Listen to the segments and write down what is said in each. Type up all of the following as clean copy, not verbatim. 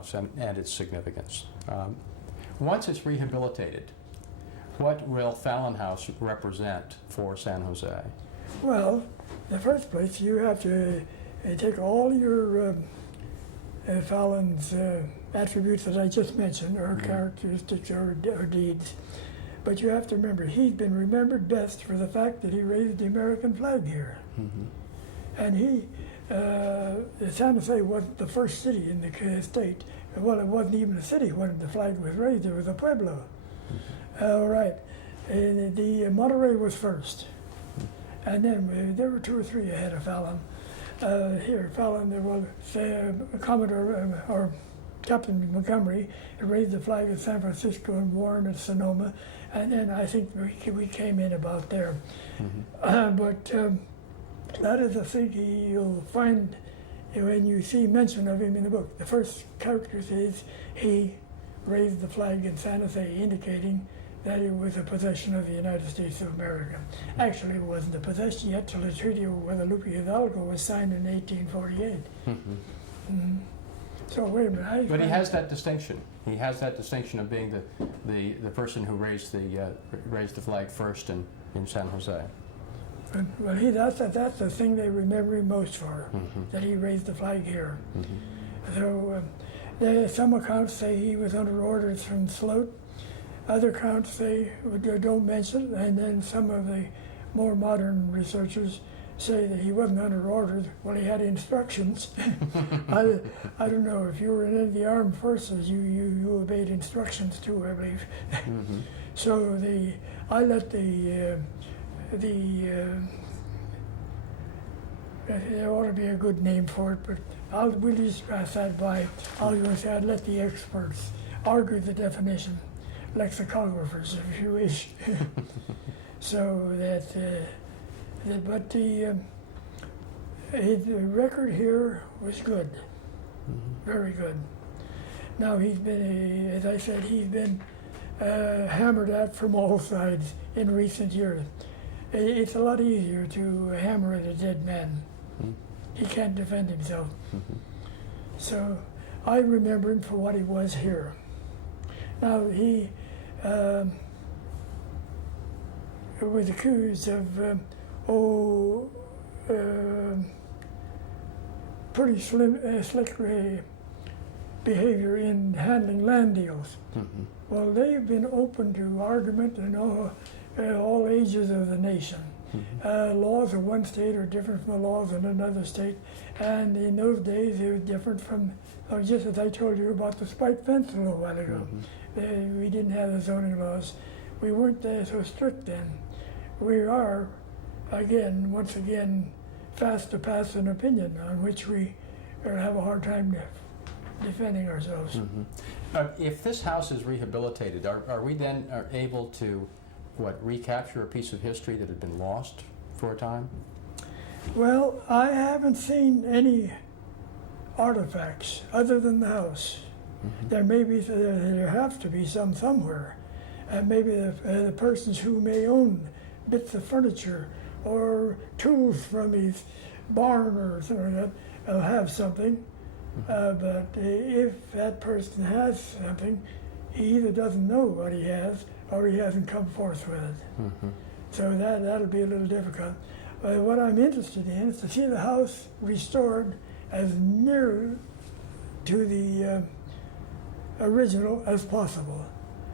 house and its significance. Once it's rehabilitated, what will Fallon House represent for San Jose? Well, in the first place, you have to take all your Fallon's attributes that I just mentioned, or characteristics, or deeds. But you have to remember, he's been remembered best for the fact that he raised the American flag here. And San Jose wasn't the first city in the state. Well, it wasn't even a city when the flag was raised. It was a pueblo. All right. The Monterey was first. And then there were 2 or 3 ahead of Fallon. Fallon, there was Commodore or Captain Montgomery raised the flag at San Francisco and Warren at Sonoma. And then I think we came in about there. But that is a thing you'll find when you see mention of him in the book. The first character is he raised the flag in San Jose, indicating that it was a possession of the United States of America. Actually, it wasn't a possession yet till the Treaty of Guadalupe Hidalgo was signed in 1848. So wait a minute. But he has that distinction. He has that distinction of being the person who raised the flag first in San Jose. Well, that's the thing they remember him most for, that he raised the flag here. So some accounts say he was under orders from Sloat. Other accounts say don't mention, and then some of the more modern researchers say that he wasn't under orders. Well, he had instructions. I don't know, if you were in any of the armed forces, you obeyed instructions too, I believe. So I let there ought to be a good name for it, but we'll just pass that by. I was going to say I'd let the experts argue the definition, lexicographers, if you wish. So but the record here was good, very good. Now he's been, as I said, he's been hammered at from all sides in recent years. It's a lot easier to hammer at a dead man. He can't defend himself. So I remember him for what he was here. Now he was accused of pretty slick behavior in handling land deals. Well, they've been open to argument in all ages of the nation. Laws of one state are different from the laws in another state, and in those days they were different from, just as I told you about the spike fence a little while ago. We didn't have the zoning laws. We weren't so strict then. We are, once again, fast to pass an opinion on which we have a hard time defending ourselves. If this house is rehabilitated, are we then able to recapture a piece of history that had been lost for a time? Well, I haven't seen any artifacts other than the house. There have to be some somewhere, and maybe the persons who may own bits of furniture or tools from his barn or something like that will have something. But if that person has something, he either doesn't know what he has or he hasn't come forth with it. So that'll be a little difficult. But what I'm interested in is to see the house restored as near to the original as possible.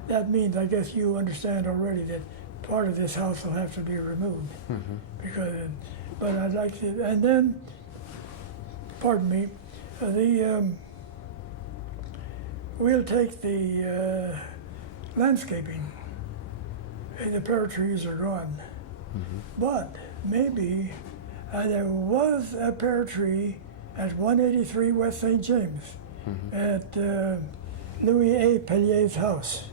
That means, I guess you understand already, that part of this house will have to be removed. But I'd like to, and then, pardon me, we'll take the landscaping. The pear trees are gone. But maybe there was a pear tree at 183 West St. James at Louis A. Pellier's house.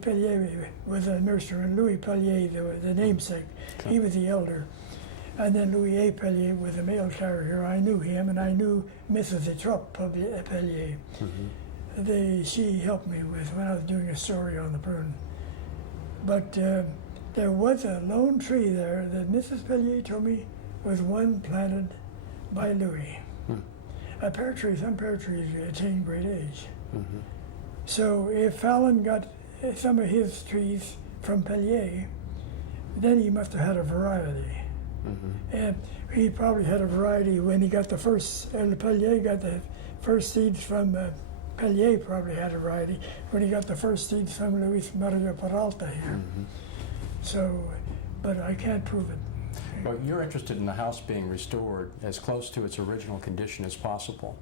Pellier was a nurseryman. Louis Pellier, the namesake, he was the elder. And then Louis A. Pellier was a mail carrier. I knew him, and I knew Mrs. Etrup Pellier. She helped me with when I was doing a story on the prune. But there was a lone tree there that Mrs. Pellier told me was one planted by Louis. a pear tree, some pear trees attain great age. Mm-hmm. So if Fallon got some of his trees from Pellier, then he must have had a variety. Mm-hmm. And he probably had a variety when he got the first, Pellier got the first seeds from, Pellier probably had a variety when he got the first seeds from Luis Maria Peralta here. Mm-hmm. So, but I can't prove it. Well, you're interested in the house being restored as close to its original condition as possible.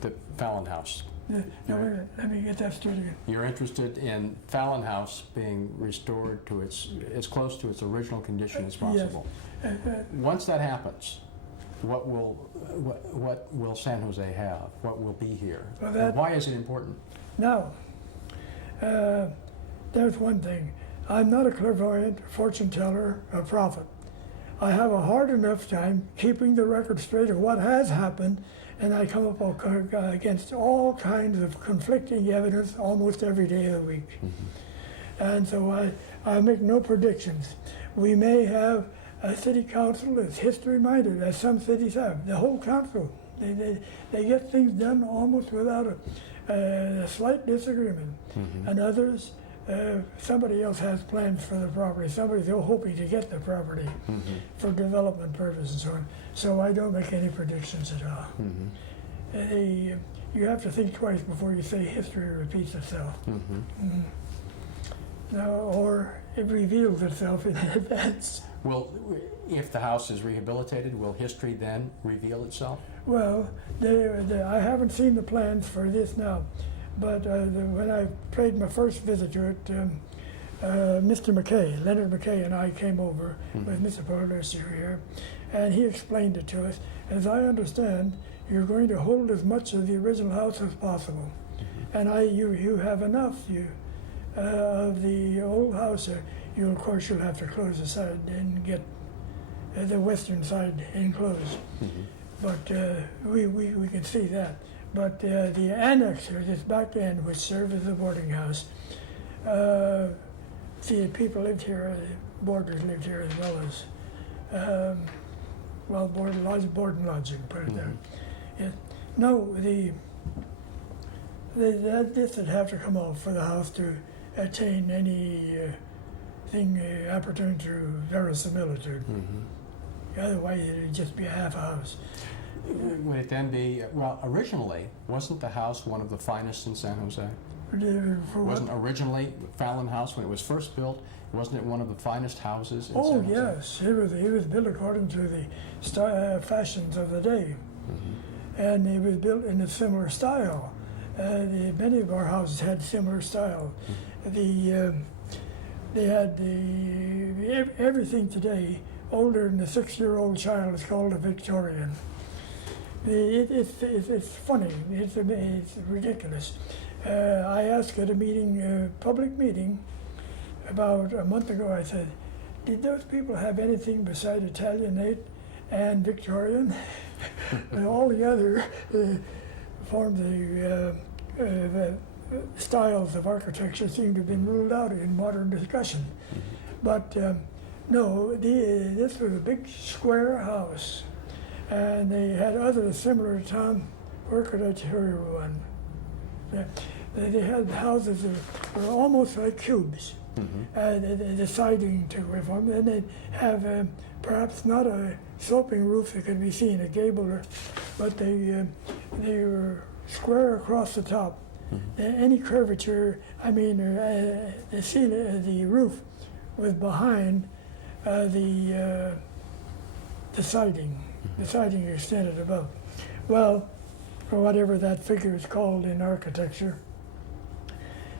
The Fallon House. No, wait a minute, let me get that straight again. You're interested in Fallon House being restored to as close to its original condition as possible. Yes. Once that happens, what will San Jose have? What will be here? Well, And why is it important? Now, there's one thing. I'm not a clairvoyant, fortune teller, or prophet. I have a hard enough time keeping the record straight of what has happened, and I come up against all kinds of conflicting evidence almost every day of the week. Mm-hmm. And so I make no predictions. We may have a city council that's history-minded, as some cities have. The whole council, they get things done almost without a slight disagreement. Mm-hmm. And others, somebody else has plans for the property. Somebody's hoping to get the property Mm-hmm. for development purposes and so on. So I don't make any predictions at all. Mm-hmm. You have to think twice before you say history repeats itself. Mm-hmm. Mm. No, or it reveals itself in advance. Well, if the house is rehabilitated, will history then reveal itself? Well, I haven't seen the plans for this now, but when I paid my first visit to it, Mr. McKay, Leonard McKay, and I came over with Mr. Policy here, and he explained it to us. As I understand, you're going to hold as much of the original house as possible, and you have enough of the old house. Of course, you'll have to close the side and get the western side enclosed. Mm-hmm. But we can see that. But the annex here, this back end, which served as a boarding house, see, people lived here, boarders lived here as well as, board and lodging, put it there. Yes. No, this would have to come off for the house to attain any thing appertaining to verisimilitude. Mm-hmm. Otherwise, it would just be a half a house. Would it then be, well, originally, wasn't the house one of the finest in San Jose? For what? Wasn't originally Fallon House, when it was first built, wasn't it one of the finest houses in Oh, San Jose? yes. It was built according to the fashions of the day. Mm-hmm. And it was built in a similar style. Many of our houses had similar style. Mm-hmm. They had everything today older than a 6-year-old child is called a Victorian. It's funny. It's ridiculous. I asked at a public meeting, about a month ago. I said, "Did those people have anything beside Italianate and Victorian?" And all the other forms of styles of architecture seem to have been ruled out in modern discussion. But no, this was a big square house, and they had other similar town architecture one. They had houses that were almost like cubes. The siding took away from them. Then they'd have perhaps not a sloping roof that could be seen, a gable, but they square across the top. Any curvature, the roof was behind the siding. The siding extended above. Well, or whatever that figure is called in architecture.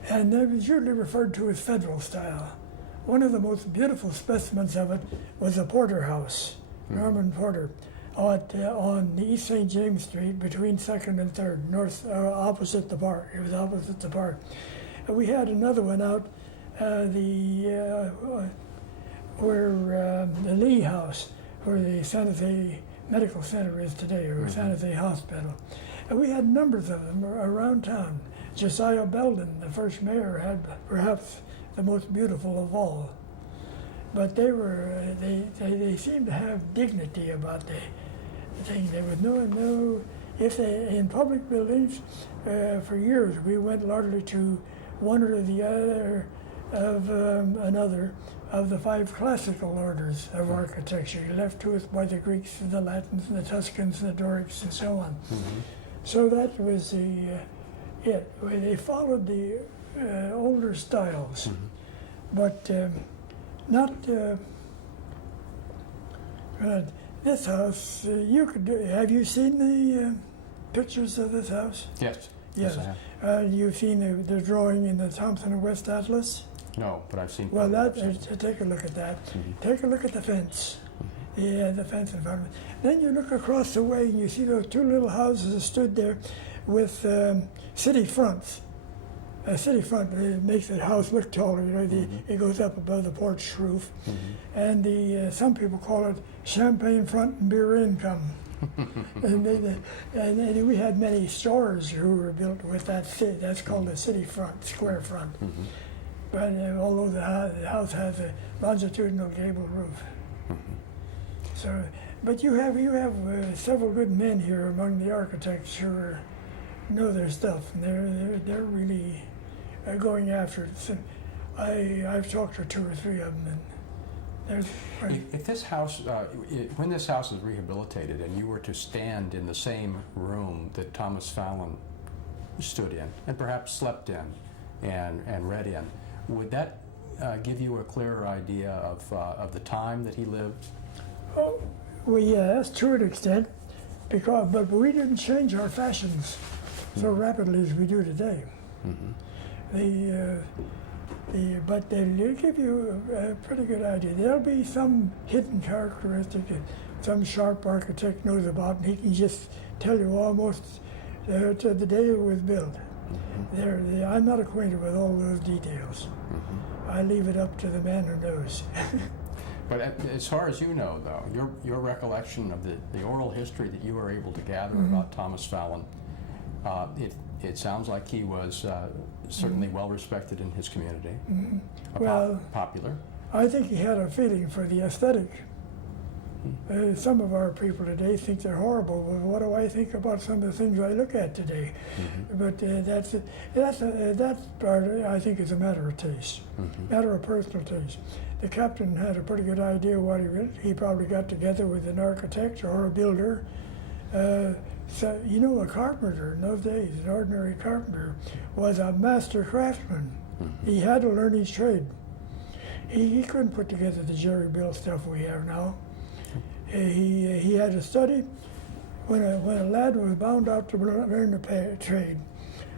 And that was usually referred to as federal style. One of the most beautiful specimens of it was a Porter house, Norman Porter, on the East St. James Street between 2nd and 3rd, north, opposite the park. It was opposite the park. And we had another one out where the Lee House, where the San Jose Medical Center is today, or San Jose Hospital. And we had numbers of them around town. Josiah Belden, the first mayor, had perhaps the most beautiful of all. But they seemed to have dignity about the thing. There was no if they, in public buildings, for years, we went largely to one or the other of another of the 5 classical orders of architecture, left to us by the Greeks and the Latins and the Tuscans and the Dorics and so on. So that was it. They followed the older styles, but not. This house, you could. Have you seen the pictures of this house? Yes. Yes. I have. You've seen the drawing in the Thompson and West Atlas? No, but I've seen. Well, photographs. take a look at that. Take a look at the fence. Yeah, the fence in front of it. Then you look across the way and you see those 2 little houses that stood there with city fronts. A city front makes the house look taller. You know, it goes up above the porch roof, and some people call it champagne front and beer income. and we had many stores who were built with that city. That's called a city front, square front. But although the house has a longitudinal gable roof. So, but you have several good men here among the architects who know their stuff, and they're really going after it. So I've talked to 2 or 3 of them, and If this house, when this house is rehabilitated, and you were to stand in the same room that Thomas Fallon stood in, and perhaps slept in, and read in, would that give you a clearer idea of the time that he lived? oh, well, yes, to an extent, but we didn't change our fashions so rapidly as we do today. But they'll give you a pretty good idea. There'll be some hidden characteristic that some sharp architect knows about, and he can just tell you almost to the day it was built. I'm not acquainted with all those details. I leave it up to the man who knows. But as far as you know, though, your recollection of the oral history that you were able to gather about Thomas Fallon, it sounds like he was certainly well respected in his community. Well, popular. I think he had a feeling for the aesthetic. Some of our people today think they're horrible. Well, what do I think about some of the things I look at today? But that part, I think, is a matter of taste, matter of personal taste. The captain had a pretty good idea what he meant. He probably got together with an architect or a builder. So, you know, a carpenter in those days, an ordinary carpenter, was a master craftsman. He had to learn his trade. He couldn't put together the jerry-built stuff we have now. He had to study. When a lad was bound out to learn the trade,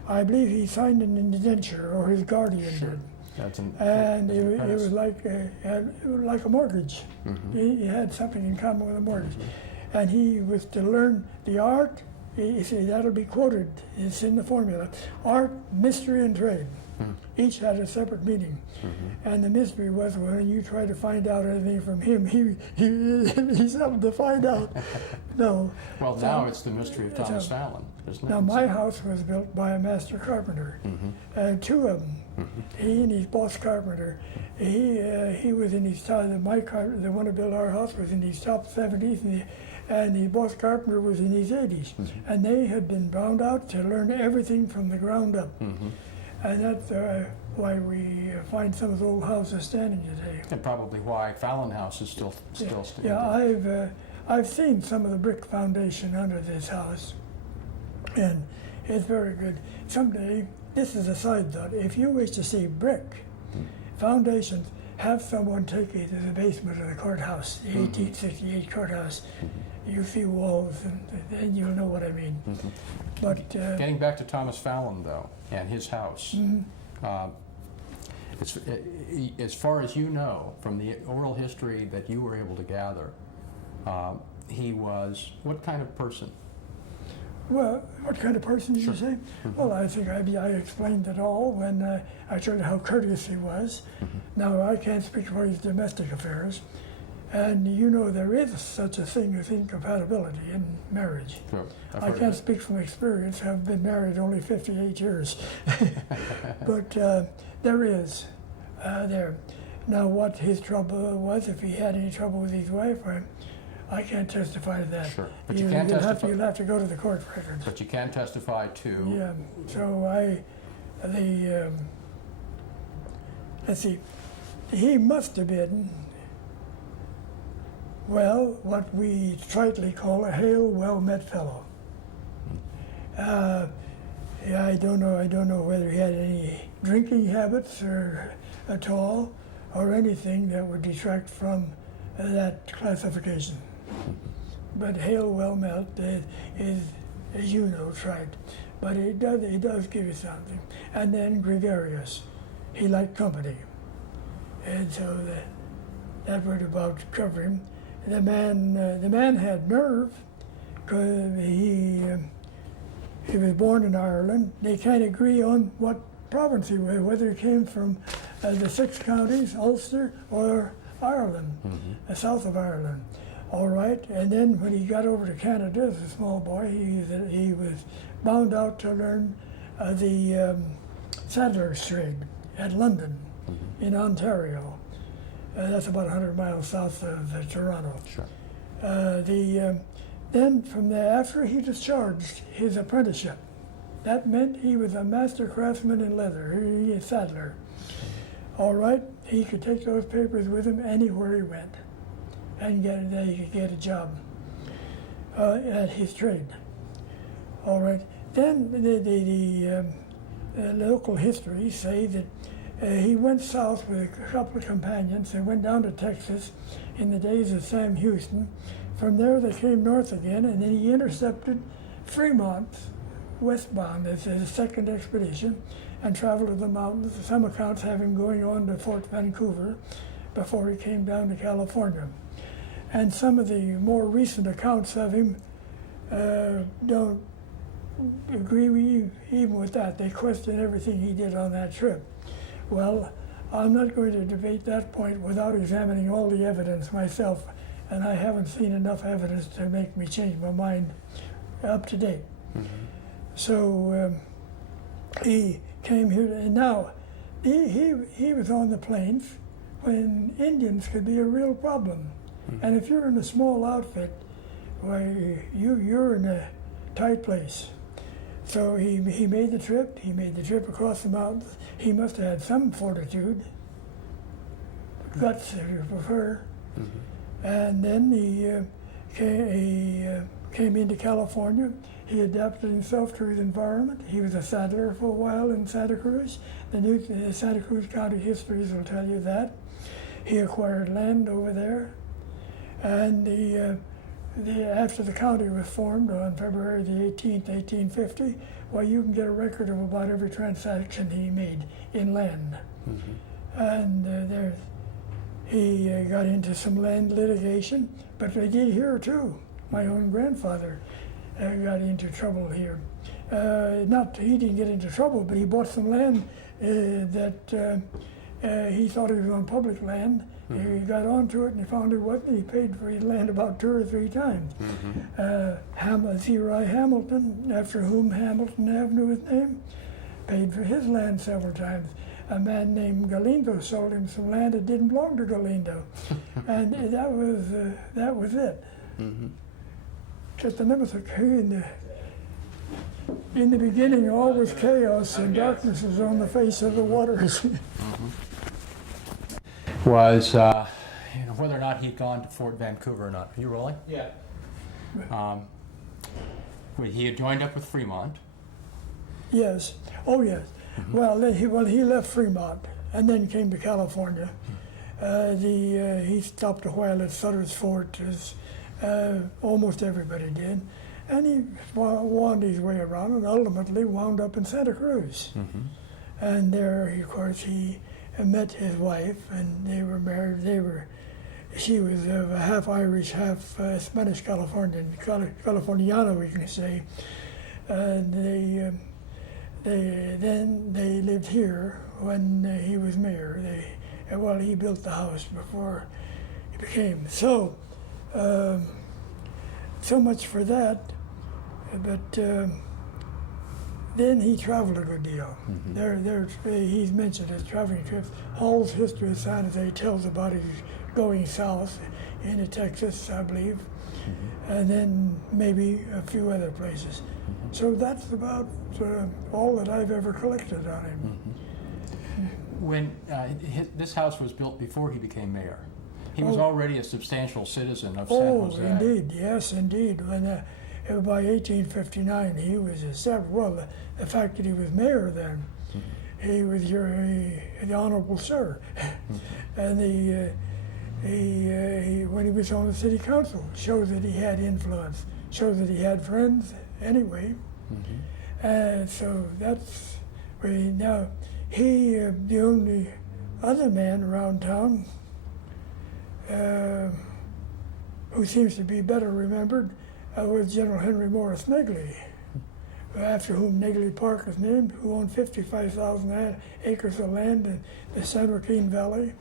I believe he signed an indenture, or his guardian did. And it was like a mortgage. He had something in common with a mortgage. And he was to learn the art. You see, that'll be quoted. It's in the formula. Art, mystery, and trade. Each had a separate meaning. And the mystery was when you try to find out anything from him, he's something to find out. No. Well, now it's the mystery of Thomas Fallon, isn't it? Now, my house was built by a master carpenter, and 2 of them. He and his boss carpenter. He was in his top. The one who built our house was in his top 70s, and the boss carpenter was in his 80s, and they had been bound out to learn everything from the ground up. And that's why we find some of those old houses standing today. And probably why Fallon House is still standing. Yeah, I've seen some of the brick foundation under this house, and it's very good. Someday, this is a side thought, if you wish to see brick foundations, have someone take you to the basement of the courthouse, the 1868 courthouse. You see walls, and then you'll know what I mean. But getting back to Thomas Fallon, though, and his house, as far as you know, from the oral history that you were able to gather, he was what kind of person? Well, what kind of person did you say? Well, I think I explained it all when I showed you how courteous he was. Now, I can't speak for his domestic affairs. And you know there is such a thing as incompatibility in marriage. Sure. I can't speak from experience. I've been married only 58 years. But there is there. Now what his trouble was, if he had any trouble with his wife, I can't testify to that. Sure, but you can testify. You'll have to go to the court records. But you can testify to. Yeah. So let's see. He must have been, well, what we tritely call a hail, well-met fellow. Yeah, I don't know whether he had any drinking habits or at all, or anything that would detract from that classification. But hail, well-met is, as you know, trite. But it does give you something. And then gregarious. He liked company. And so that would about cover him. The man had nerve, because he was born in Ireland. They can't agree on what province he was, whether he came from the 6 counties, Ulster, or Ireland, the south of Ireland. All right, and then when he got over to Canada as a small boy, he was bound out to learn the saddler's trade at London, in Ontario. That's about 100 miles south of Toronto. Sure. Then from there, after he discharged his apprenticeship, that meant he was a master craftsman in leather. He was a saddler. All right, he could take those papers with him anywhere he went, and he could get a job at his trade. All right. Then the local histories say that he went south with a couple of companions and went down to Texas in the days of Sam Houston. From there they came north again, and then he intercepted Fremont westbound as his second expedition and traveled to the mountains. Some accounts have him going on to Fort Vancouver before he came down to California. And some of the more recent accounts of him don't agree with you, even with that. They question everything he did on that trip. Well, I'm not going to debate that point without examining all the evidence myself, and I haven't seen enough evidence to make me change my mind up to date. So he came here, and now he was on the plains when Indians could be a real problem. And if you're in a small outfit, why you're in a tight place. So he made the trip. He made the trip across the mountains. He must have had some fortitude, guts, if you prefer. And then he came into California. He adapted himself to his environment. He was a saddler for a while in Santa Cruz. The Santa Cruz County histories will tell you that. He acquired land over there. And after the county was formed on February the 18th, 1850, well, you can get a record of about every transaction he made in land. And he got into some land litigation, but they did here too. My own grandfather got into trouble here. He didn't get into trouble, but he bought some land that he thought he was on public land. He got onto it and he found it wasn't. He paid for his land about 2 or 3 times. Z.R.I. Hamilton, after whom Hamilton Avenue is named, paid for his land several times. A man named Galindo sold him some land that didn't belong to Galindo, and that was it. Just remember, in the beginning, all was chaos, and darkness was on the face of the waters. Was whether or not he'd gone to Fort Vancouver or not. Are you rolling? Yeah. He had joined up with Fremont. Yes. Oh, yes. Well, he left Fremont and then came to California. He stopped a while at Sutter's Fort, as almost everybody did, and he wound his way around and ultimately wound up in Santa Cruz. And there, of course, he met his wife, and they were married. She was half Irish, half Spanish Californian, Californiana, we can say. And they lived here when he was mayor. He built the house before he became. So much for that. But then he traveled a good deal. He's mentioned his traveling trips. Hall's History of San Jose tells about his going south into Texas, I believe, and then maybe a few other places. So that's about all that I've ever collected on him. When this house was built before he became mayor, he was already a substantial citizen of San Jose. Oh, indeed, yes, indeed. When by 1859, he was well, the fact that he was mayor then, he was the honorable sir, and when he was on the city council, shows that he had influence, shows that he had friends anyway, and so that's where now he the only other man around town who seems to be better remembered was General Henry Morris Negley, after whom Negley Park is named, who owned 55,000 acres of land in the San Joaquin Valley,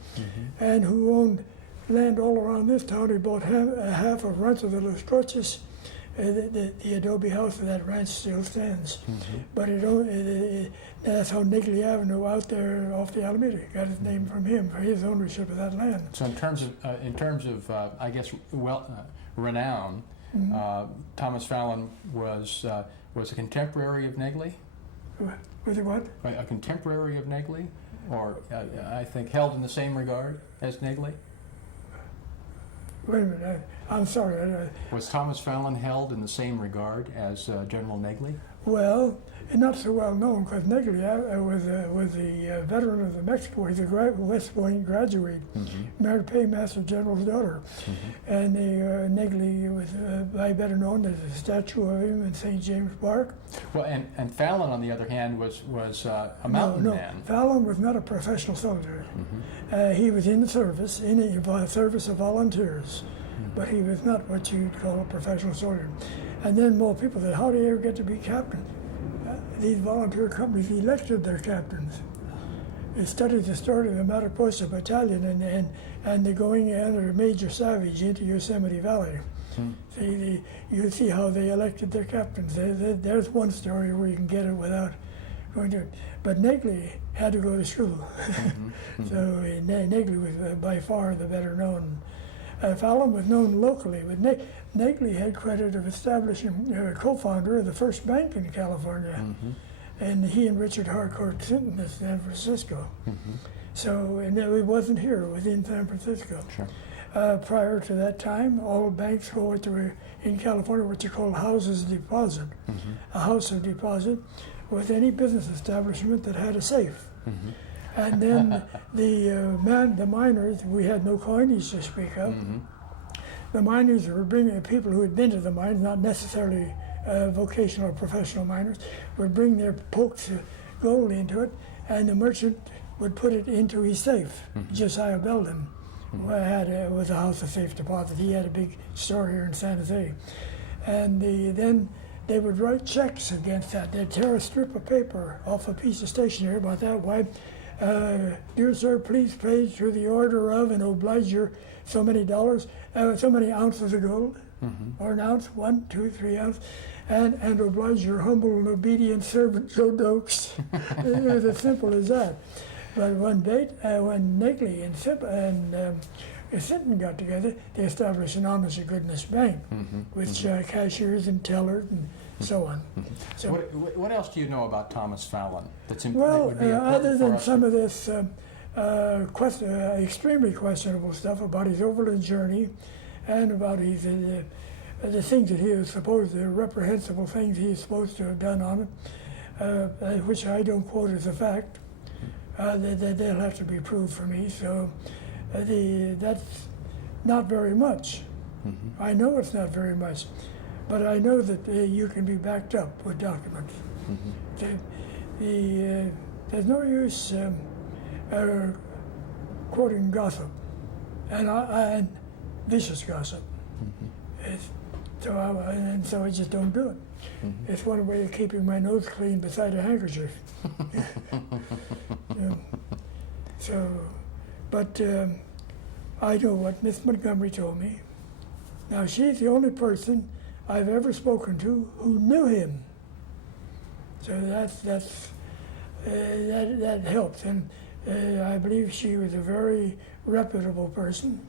and who owned land all around this town. He bought half of Rancho de los Coches, the adobe house of that ranch still stands. But that's how Negley Avenue out there off the Alameda got its name from him, for his ownership of that land. So in terms of I guess renown, Thomas Fallon was a contemporary of Negley. Was it what? A contemporary of Negley, or I think held in the same regard as Negley. Wait a minute, I'm sorry. Was Thomas Fallon held in the same regard as General Negley? Well, not so well known, because Negley was a veteran of the Mexico War. He's a West Point graduate, married Paymaster General's daughter. And Negley was better known. There's a statue of him in St. James Park. Well, and Fallon, on the other hand, was a mountain man. Fallon was not a professional soldier. He was in the service, in the service of volunteers, but he was not what you'd call a professional soldier. And then more people said, how do you ever get to be captain? These volunteer companies elected their captains. They studied the story of the Mariposa Battalion and the going under Major Savage into Yosemite Valley. You see how they elected their captains. There's one story where you can get it without going to it. But Negley had to go to school. So Negley was by far the better known. Fallon was known locally, but Negley had credit of establishing, co-founder of the first bank in California, and he and Richard Harcourt Sinton in San Francisco. So, and it wasn't here; it was in San Francisco. Sure. Prior to that time, all banks go in California what you call houses of deposit. A house of deposit was any business establishment that had a safe. And then the miners, we had no coinage to speak of. The miners were bringing people who had been to the mines, not necessarily vocational or professional miners, would bring their pokes of gold into it, and the merchant would put it into his safe. Josiah Belden was a house of safe deposit. He had a big store here in San Jose. And then they would write checks against that. They'd tear a strip of paper off a piece of stationery about that wide. Dear sir, please pay to the order of and oblige your so many dollars, so many ounces of gold, or an ounce, 1, 2, 3 ounces, and oblige your humble and obedient servant Joe Dokes. It was as simple as that. But when Negley and Sinton got together, they established an honest to goodness bank with cashiers and tellers and so on. So, what else do you know about Thomas Fallon that's other than some of this extremely questionable stuff about his overland journey and about his the things that he was supposed to, reprehensible things he was supposed to have done on it, which I don't quote as a fact. They'll have to be proved for me. So that's not very much. I know it's not very much. But I know that you can be backed up with documents. There's no use quoting gossip and vicious gossip. So I just don't do it. It's one way of keeping my nose clean beside a handkerchief. But I know what Miss Montgomery told me. Now, she's the only person I've ever spoken to who knew him. So that helps. And I believe she was a very reputable person,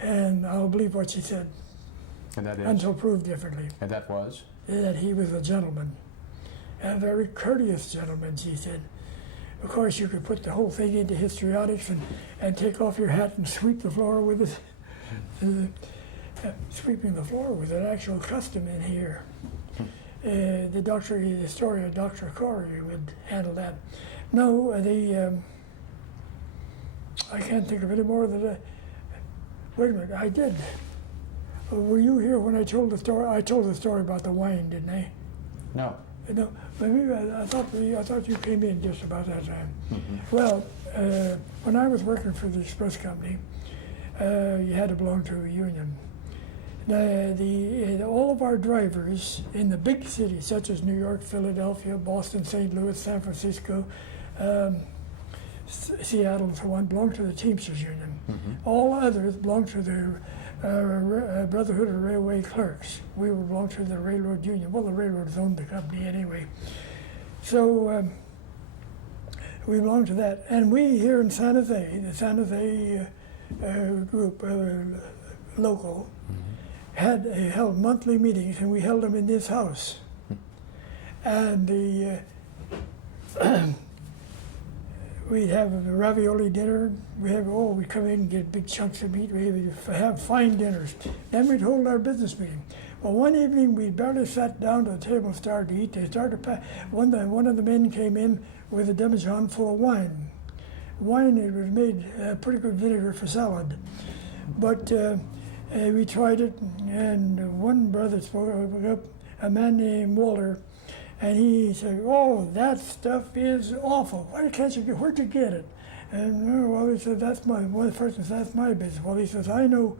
and I'll believe what she said And that is? until proved differently. And that was? That he was a gentleman, a very courteous gentleman, she said. Of course, you could put the whole thing into histrionics and take off your hat and sweep the floor with it. Sweeping the floor was an actual custom in here. The historian, Dr. Corey, would handle that. No, I can't think of any more than that. Wait a minute, I did. Were you here when I told the story? I told the story about the wine, didn't I? No. No, maybe I thought you came in just about that time. Well, when I was working for the express company, you had to belong to a union. All of our drivers in the big cities, such as New York, Philadelphia, Boston, St. Louis, San Francisco, Seattle, and so on, belonged to the Teamsters Union. All others belonged to the Brotherhood of Railway Clerks. We belonged to the Railroad Union. Well, the railroads owned the company anyway. So we belonged to that. And we here in San Jose, the San Jose group, local, had held monthly meetings, and we held them in this house. And we'd have a ravioli dinner. We'd come in and get big chunks of meat. We'd have fine dinners. Then we'd hold our business meeting. Well, one evening we barely sat down to the table and started to eat. They started to one of the men came in with a demijohn full of wine. Wine, it was made pretty good vinegar for salad. But we tried it, and one brother spoke up, a man named Walter, and he said, "Oh, that stuff is awful. Why can't you where'd you get it?" And well, he said, one person said, "That's my business." Well, he says, "I know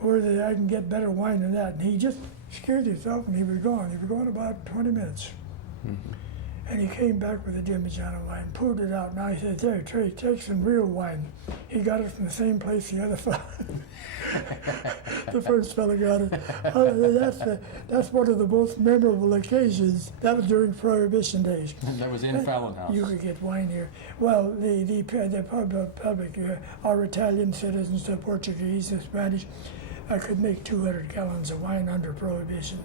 where I can get better wine than that." And he just scared himself, and he was gone. He was gone about 20 minutes. And he came back with a demijohn of wine, poured it out. Now he said, "There, Trey, take some real wine." He got it from the same place the other fellow. The first fellow got it. That's one of the most memorable occasions. That was during Prohibition days. That was in Fallon House. You could get wine here. Well, the public, our Italian citizens, the Portuguese, the Spanish, I could make 200 gallons of wine under Prohibition.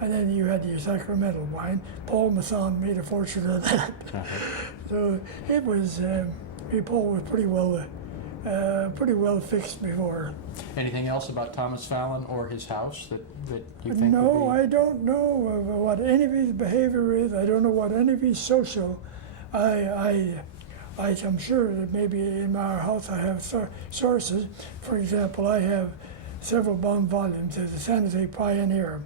And then you had your sacramental wine. Paul Masson made a fortune of that. So it was, Paul was pretty well fixed before. Anything else about Thomas Fallon or his house that you think No, would be? I don't know what any of his behavior is. I don't know what any of his social. I'm sure that maybe in our house I have sources. For example, I have several bound volumes of the San Jose Pioneer.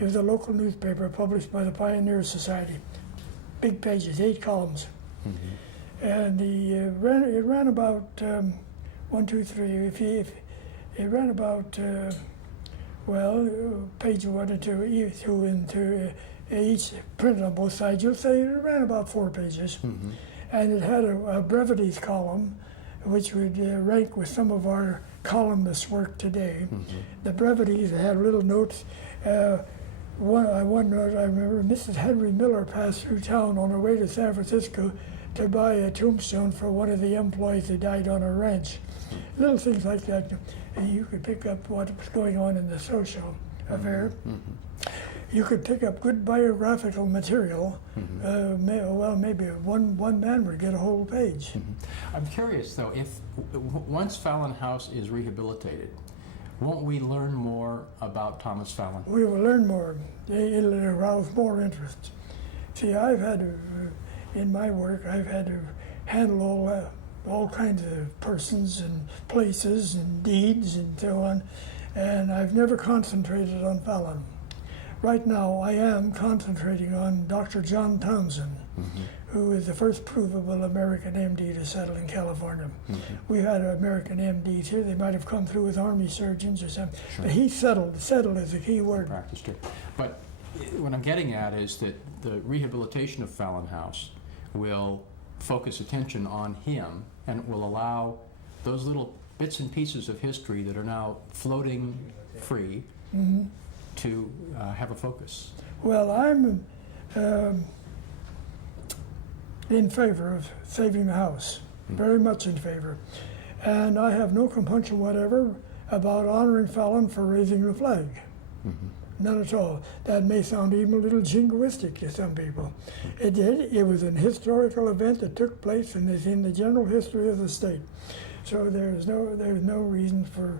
It was a local newspaper published by the Pioneer Society. Big pages, 8 columns. And it ran about 1, 2, 3. It ran about page 1 and 2 into each printed on both sides. You'll say it ran about 4 pages, and it had a brevities column, which would rank with some of our columnists' work today. The brevities had little notes. One note I remember: Mrs. Henry Miller passed through town on her way to San Francisco to buy a tombstone for one of the employees that died on her ranch. Little things like that, and you could pick up what was going on in the social affair. You could pick up good biographical material. Maybe one man would get a whole page. I'm curious, though, if once Fallon House is rehabilitated, won't we learn more about Thomas Fallon? We will learn more. It'll arouse more interest. See, I've had to, in my work, I've had to handle all kinds of persons and places and deeds and so on, and I've never concentrated on Fallon. Right now, I am concentrating on Dr. John Townsend, who is the first provable American MD to settle in California. We had American MDs here. They might have come through as Army surgeons or something. Sure. But he settled. Settled is a key word. Practiced it. But what I'm getting at is that the rehabilitation of Fallon House will focus attention on him, and it will allow those little bits and pieces of history that are now floating free to have a focus. Well, um, in favor of saving the house, very much in favor. And I have no compunction whatever about honoring Fallon for raising the flag. None at all. That may sound even a little jingoistic to some people. It did. It was an historical event that took place and is in the general history of the state. So there's no reason for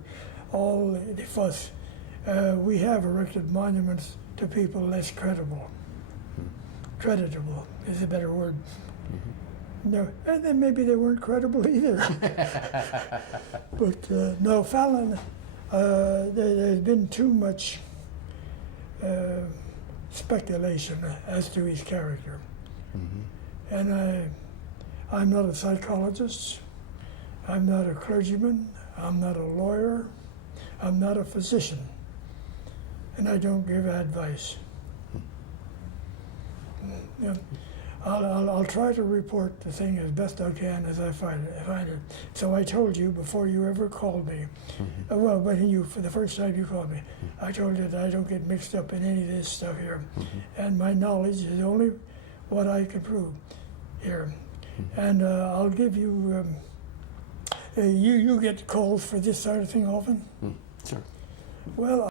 all the fuss. We have erected monuments to people less credible. Creditable is a better word. No, and then maybe they weren't credible either. But no, Fallon, there's been too much speculation as to his character. And I'm not a psychologist, I'm not a clergyman, I'm not a lawyer, I'm not a physician, and I don't give advice. Yeah. I'll try to report the thing as best I can as I find it. So I told you before you ever called me, well, when for the first time you called me, I told you that I don't get mixed up in any of this stuff here, and my knowledge is only what I can prove here. And I'll give you, you get calls for this sort of thing often? Sure. Well.